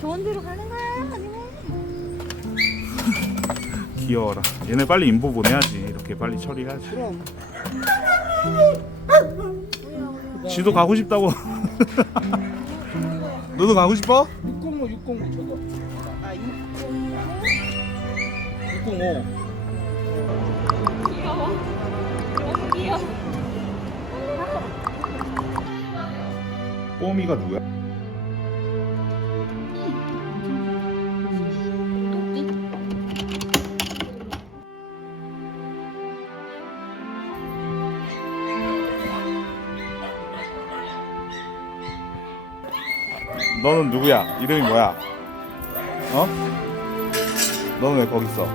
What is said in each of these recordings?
좋은 데로 가는 거야? 아니면? 귀여워라. 얘네 빨리 인보 보내야지. 이렇게 빨리 처리해야지. 그럼 지도 가고 싶다고. 너도 가고 싶어? 605 605 저거. 아, 605. 귀여워. 너무 귀여워. 뽀미가 누구야? 너는 누구야? 이름이 뭐야? 어? 너는 왜 거기 있어?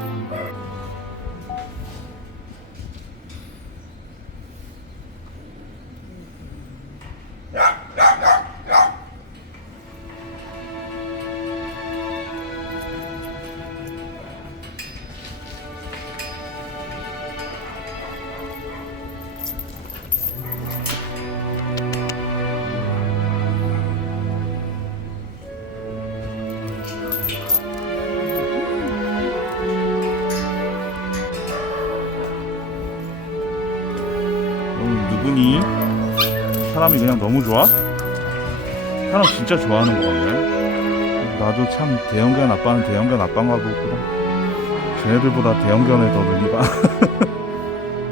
너는 누구니? 사람이 그냥 너무 좋아? 사람 진짜 좋아하는 거 같네. 나도 참 대형견 아빠는 대형견 아빠인가 보구나. 쟤네들보다 대형견에 더 눈이 가.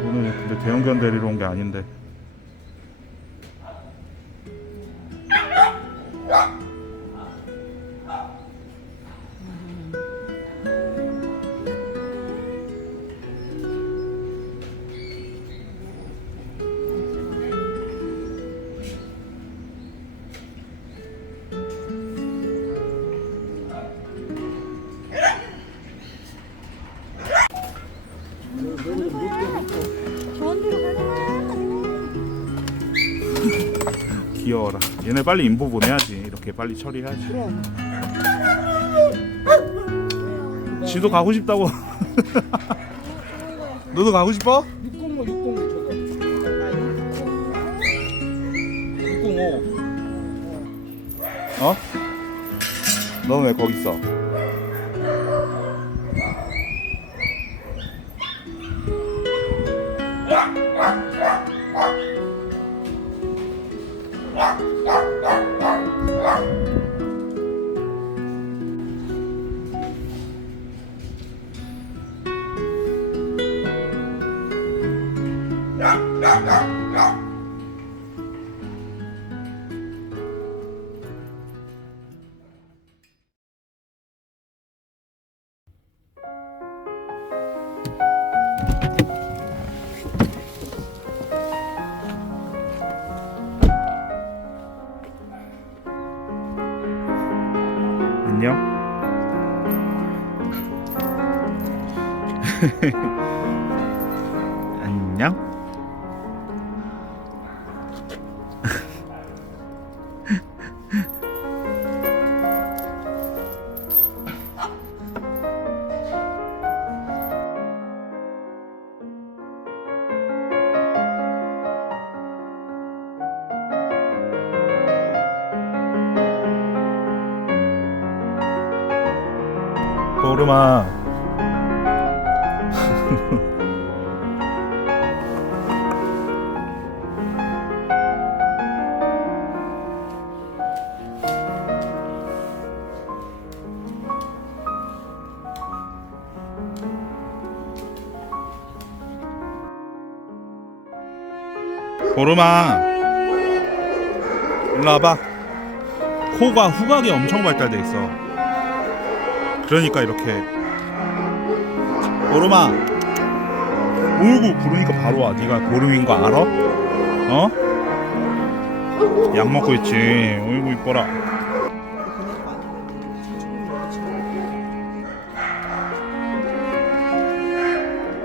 오늘 근데 대형견 데리러 온 게 아닌데. 좋은 데로 가는 거야? 아니면? 귀여워라. 얘네 빨리 인보 보내야지. 이렇게 빨리 처리해야지. 그럼 지도 가고 싶다고. 너도 가고 싶어? 605 605 저거. 아, 605. 어? 너는 왜 거기 있어? 안녕. 안녕. 보름아. 보름아, 일로 와봐. 코가 후각이 엄청 발달돼 있어. 그러니까 이렇게. 보름아, 울고 부르니까 바로 와. 네가 보름인 거 알아? 어? 약 먹고 있지. 어이구 이뻐라.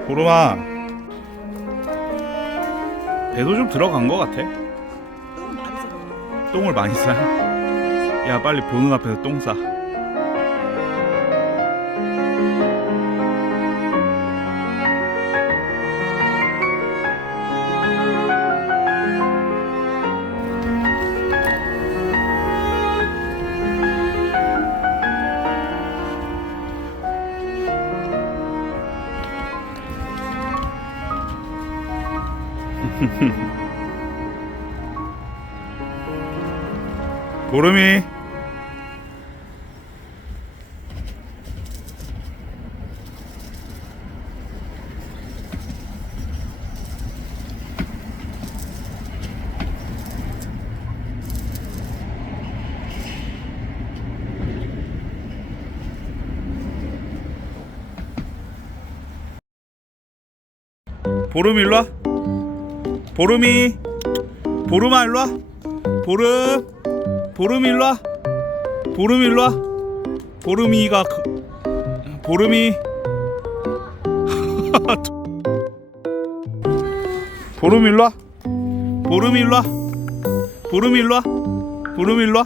보름아, 배도 좀 들어간 거 같아. 똥을 많이 싸. 야, 빨리 보는 앞에서 똥 싸. 보름이 보름 일로와. 보름이 보름아 일로와. 보름 일로와. 보름 일로와. 보름이가 보름이 보름 일로와. 보름 일로와. 보름 일로와. 보름 일로와.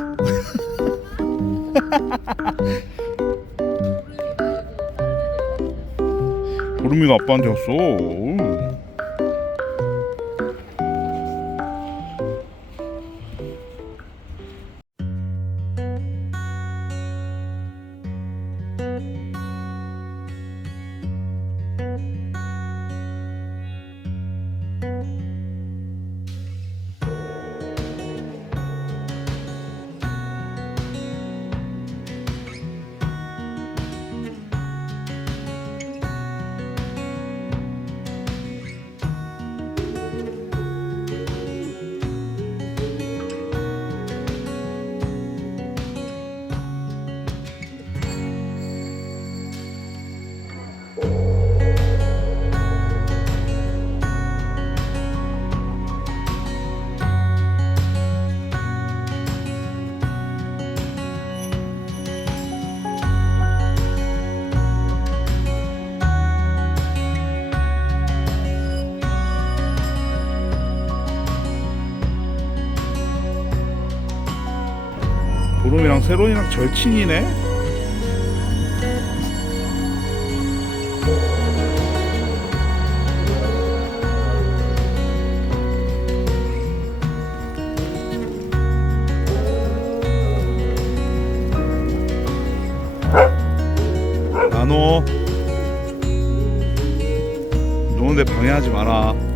보름이가 아빠한테 왔어. 어우. 보름이랑 세론이랑 절친이네. 나노 노는데 방해하지 마라.